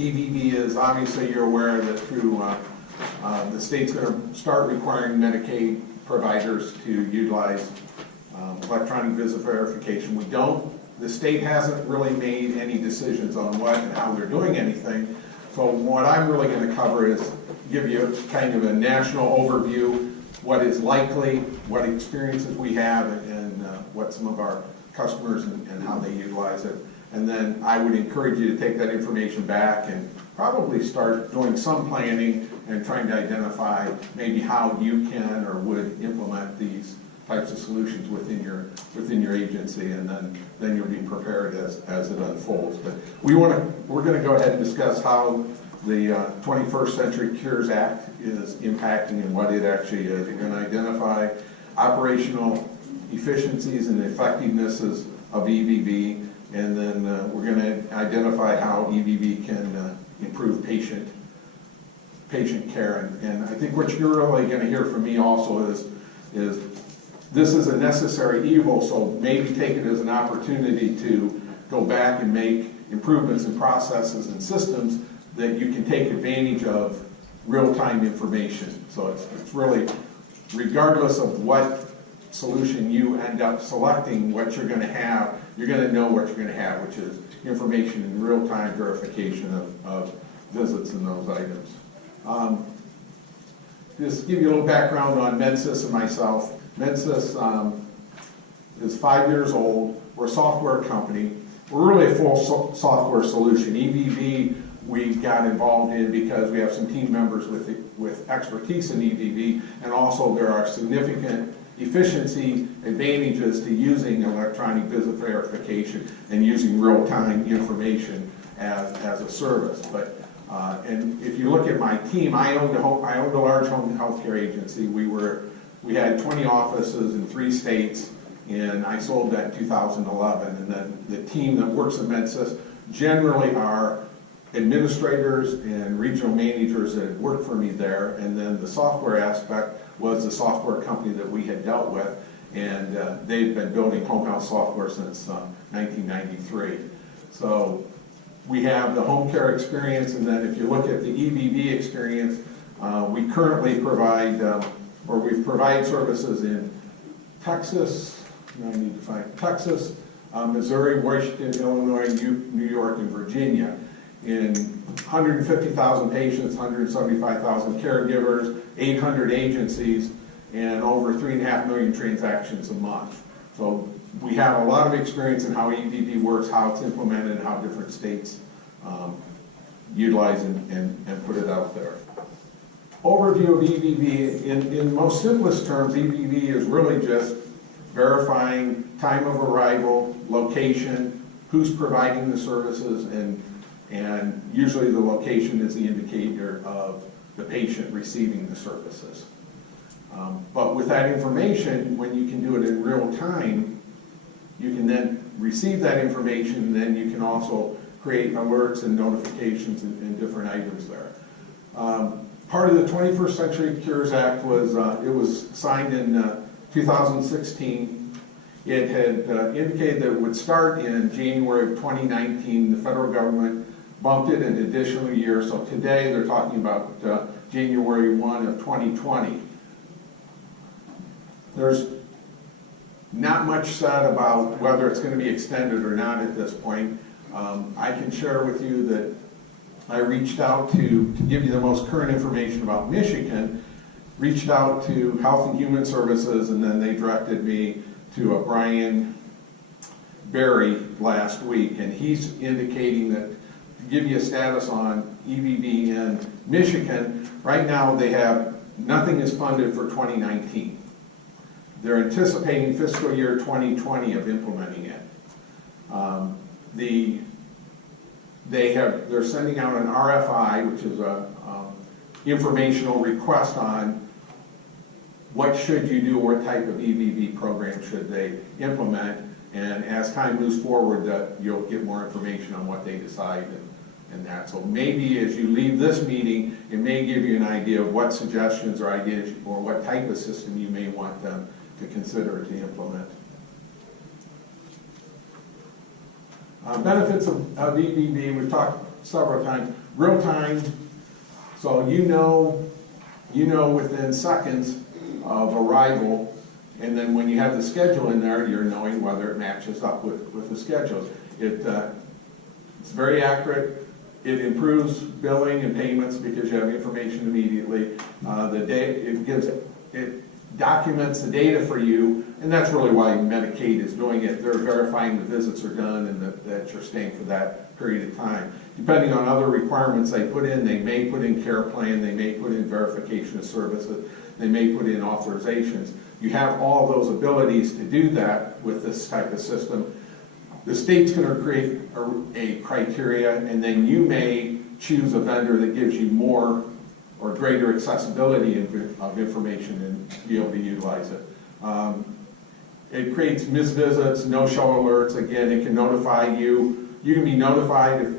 EVV is, obviously you're aware that through the state's going to start requiring Medicaid providers to utilize electronic visit verification. We don't. The state hasn't really made any decisions on what and how they're doing anything. So what I'm really going to cover is give you kind of a national overview, what is likely, what experiences we have, and what some of our customers and how they utilize it. And then I would encourage you to take that information back and probably start doing some planning and trying to identify maybe how you can or would implement these types of solutions within your agency, and then you'll be prepared as it unfolds. But we're going to go ahead and discuss how the 21st Century Cures Act is impacting and what it actually is. We're going to identify operational efficiencies and effectivenesses of EVV, and then we're going to identify how EVV can improve patient care. And I think what you're really going to hear from me also is this is a necessary evil, so maybe take it as an opportunity to go back and make improvements in processes and systems that you can take advantage of real-time information. So it's really, regardless of what solution you end up selecting, what you're going to have, you're going to know what you're going to have, which is information in real-time verification of visits and those items. Just to give you a little background on MEDsys and myself. MEDsys is 5 years old. We're a software company. We're really a full software solution. EVV we got involved in because we have some team members with expertise in EVV, and also there are significant efficiency advantages to using electronic visit verification and using real-time information as a service. But and if you look at my team, I owned a large home healthcare agency. We had 20 offices in 3 states, and I sold that in 2011. And then the team that works at MEDsys generally are administrators and regional managers that had worked for me there, and then the software aspect was the software company that we had dealt with, and they've been building home health software since 1993. So we have the home care experience, and then if you look at the EVV experience, we currently provide, or we've provided services in Texas, Texas, Missouri, Washington, Illinois, New York, and Virginia, in 150,000 patients, 175,000 caregivers, 800 agencies, and over 3.5 million transactions a month. So we have a lot of experience in how EVV works, how it's implemented, and how different states utilize and put it out there. Overview of EVV, in most simplest terms, EVV is really just verifying time of arrival, location, who's providing the services, and usually the location is the indicator of the patient receiving the services. But with that information, when you can do it in real time, you can then receive that information, and then you can also create alerts and notifications and different items there. Part of the 21st Century Cures Act was, it was signed in 2016. It had indicated that it would start in January of 2019. The federal government bumped it an additional year, so today they're talking about January 1 of 2020. There's not much said about whether it's going to be extended or not at this point. I can share with you that I reached out to give you the most current information about Michigan, reached out to Health and Human Services, and then they directed me to a Brian Berry last week, and he's indicating that, to give you a status on EVV in Michigan, right now they have, nothing is funded for 2019. They're anticipating fiscal year 2020 of implementing it. They're sending out an RFI, which is a informational request on what should you do, what type of EVV program should they implement, and as time moves forward, you'll get more information on what they decide and that. So maybe as you leave this meeting, it may give you an idea of what suggestions or ideas or what type of system you may want them to consider to implement. Benefits of EVV, we've talked several times. real time, so you know within seconds of arrival, and then when you have the schedule in there, you're knowing whether it matches up with the schedule. It's very accurate. It improves billing and payments because you have information immediately. It documents the data for you, and that's really why Medicaid is doing it. They're verifying the visits are done and that you're staying for that period of time. Depending on other requirements they put in, they may put in care plan, they may put in verification of services, they may put in authorizations. You have all those abilities to do that with this type of system. The state's going to create a criteria, and then you may choose a vendor that gives you more or greater accessibility of information and be able to utilize it. It creates missed visits, no-show alerts. Again, it can notify you. You can be notified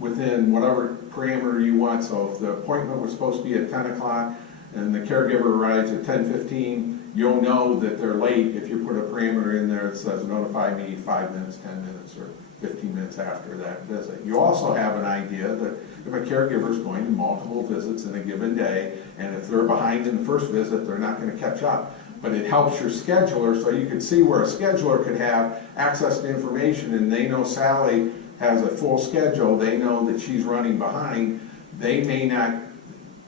within whatever parameter you want. So if the appointment was supposed to be at 10 o'clock and the caregiver arrives at 10:15, you'll know that they're late if you put a parameter in there that says notify me 5 minutes, 10 minutes, or 15 minutes after that visit. You also have an idea that if a caregiver is going to multiple visits in a given day, and if they're behind in the first visit, they're not going to catch up. But it helps your scheduler, so you can see where a scheduler could have access to information, and they know Sally has a full schedule, they know that she's running behind. They may not,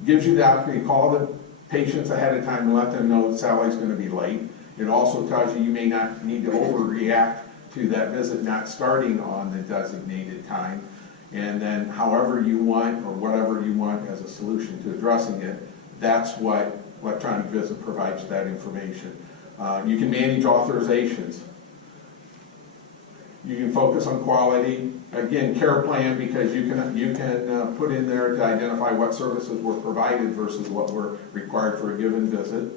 gives you the opportunity to call the patients ahead of time and let them know that Sally's going to be late. It also tells you may not need to overreact to that visit not starting on the designated time. And then however you want or whatever you want as a solution to addressing it, that's what electronic visit provides that information. You can manage authorizations. You can focus on quality. Again, care plan, because you can put in there to identify what services were provided versus what were required for a given visit.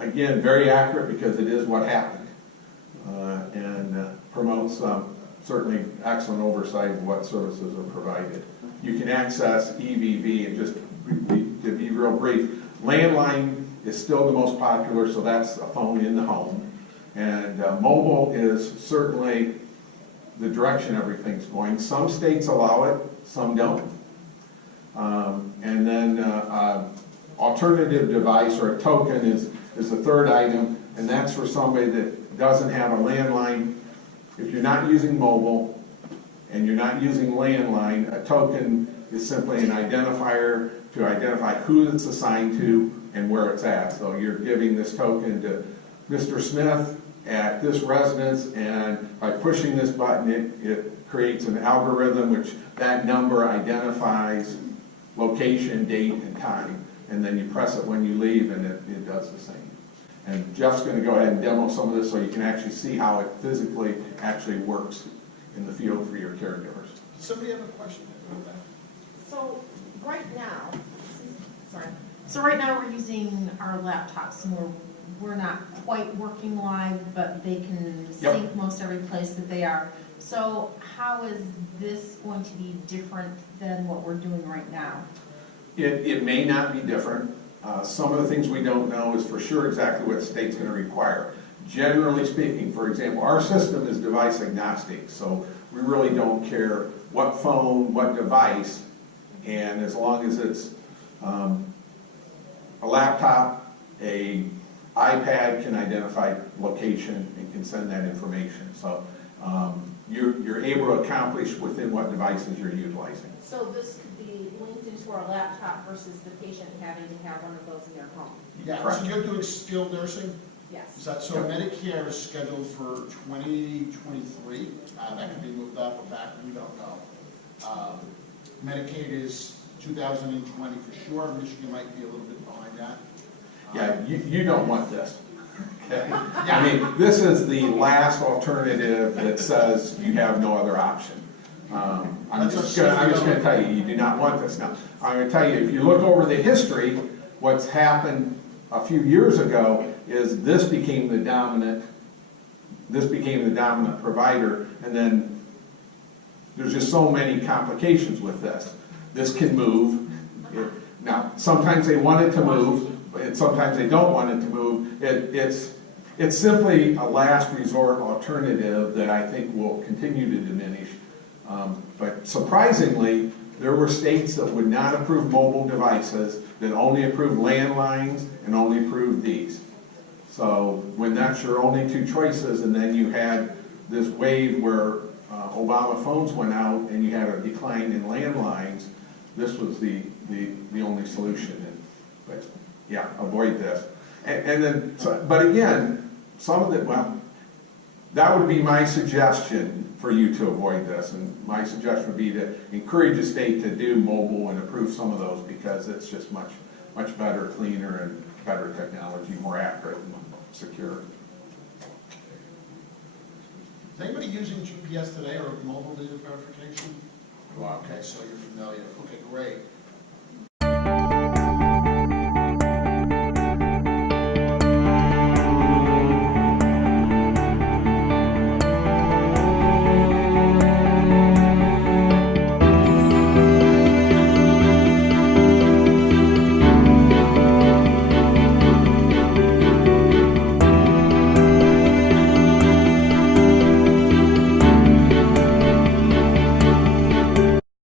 Again, very accurate because it is what happened, and promotes certainly excellent oversight of what services are provided. You can access EVV, and just to be real brief, landline is still the most popular, so that's a phone in the home. And mobile is certainly the direction everything's going. Some states allow it, some don't. And then alternative device or a token is the third item, and that's for somebody that doesn't have a landline. If you're not using mobile and you're not using landline, a token is simply an identifier to identify who it's assigned to and where it's at. So you're giving this token to Mr. Smith at this residence, and by pushing this button, it creates an algorithm which that number identifies location, date, and time, and then you press it when you leave, and it does the same. And Jeff's going to go ahead and demo some of this so you can actually see how it physically actually works in the field for your caregivers. Does somebody have a question about that? So right now we're using our laptops, and we're not quite working live, but they can sync most every place that they are. So how is this going to be different than what we're doing right now? It may not be different. Some of the things we don't know is for sure exactly what the state's going to require. Generally speaking, for example, our system is device agnostic, so we really don't care what phone, what device, and as long as it's a laptop, a iPad can identify location and can send that information. So you're able to accomplish within what devices you're utilizing. So this could be linked into our laptop versus the patient having to have one of those in their home? Yeah, Correct. so you're doing skilled nursing? Yes. Is that so? Medicare is scheduled for 2023. That could be moved up or back, we don't know. Medicaid is 2020 for sure. Michigan might be a little bit behind that. Yeah, you don't want this. Okay? I mean, this is the last alternative that says you have no other option. I'm just going to tell you, you do not want this. Now, I'm going to tell you, if you look over the history, what's happened a few years ago is this became the dominant provider, and then there's just so many complications with this. This can move. Now, sometimes they want it to move, and sometimes they don't want it to move. It's simply a last resort alternative that I think will continue to diminish But surprisingly, there were states that would not approve mobile devices, that only approved landlines and only approved these. So when that's your only two choices, and then you had this wave where Obama phones went out and you had a decline in landlines, this was the only solution. But yeah, avoid this. And then, but again, some of the, well, that would be my suggestion for you to avoid this. And my suggestion would be to encourage a state to do mobile and approve some of those, because it's just much better, cleaner, and better technology, more accurate and secure. Is anybody using GPS today or mobile data verification? Well, okay, so you're familiar. Okay, great.